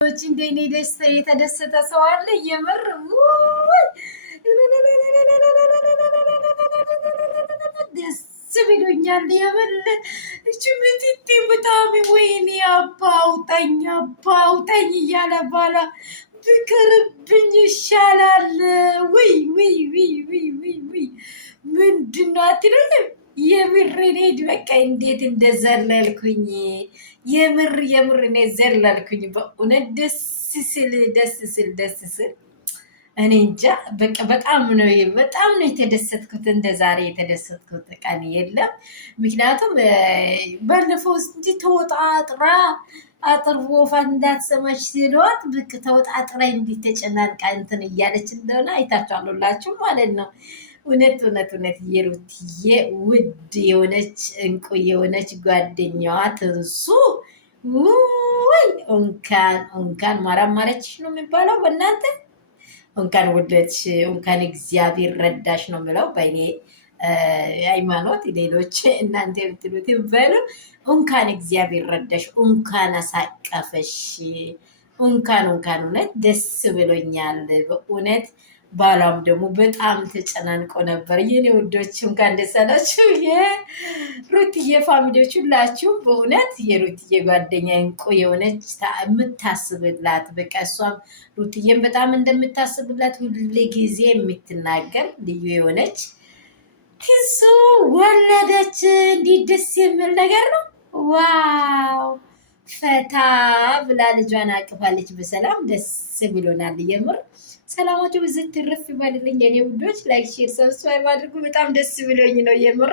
እንደኔ ደስታ የተደሰተ ሰው አለ? የምር ደስ ብሎኛል። የምር እቺ ምትቴ በጣም ወይኔ አባውጣኝ እያለ ባላ ብቅርብኝ ይሻላል። ውይ ምንድን ነው አትሉኝም? የምር እኔ በቃ እንዴት እንደዘለልኩኝ የምር እኔ ዘለልኩኝ። በእውነት ደስ ስል እኔ እንጃ በቃ በጣም ነው የተደሰትኩት። እንደ ዛሬ የተደሰትኩት ቀን የለም። ምክንያቱም ባለፈው እንዲህ ተወጣጥራ አጥር ወፋ እንዳትሰማች ሲሏት ብቅ ተወጣጥራ እንዲህ ተጨናንቃ እንትን እያለች እንደሆነ አይታችኋል ሁላችሁ ማለት ነው። እውነት የሩትዬ ውድ የሆነች እንቁ የሆነች ጓደኛዋ ትንሱ ውይ እንኳን ማራማረችሽ ነው የሚባለው። በእናንተ እንኳን ወደድሽ፣ እንኳን እግዚአብሔር ረዳሽ ነው የምለው በእኔ ሃይማኖት። ሌሎች እናንተ የምትሉትን በሉ። እንኳን እግዚአብሔር ረዳሽ፣ እንኳን አሳቀፈሽ፣ እንኳን እውነት ደስ ብሎኛል በእውነት። ባሏም ደግሞ በጣም ተጨናንቆ ነበር። የኔ ውዶች እንኳን ደስ አላችሁ። የሩትዬ ፋሚሊዎች ሁላችሁ በእውነት የሩትዬ ጓደኛ እንቁ የሆነች የምታስብላት በቃ እሷም ሩትዬም በጣም እንደምታስብላት ሁሌ ጊዜ የምትናገር ልዩ የሆነች ትንሱ ወለደች። እንዲህ ደስ የሚል ነገር ነው። ዋው ፈታ ብላ ልጇን አቅፋለች በሰላም። ደስ ብሎናል የምር። ሰላማችሁ ብዝት ትርፍ ይበልልኝ የኔ ውዶች። ላይክ፣ ሼር፣ ሰብስክራይብ አድርጉ። በጣም ደስ ብሎኝ ነው የምር።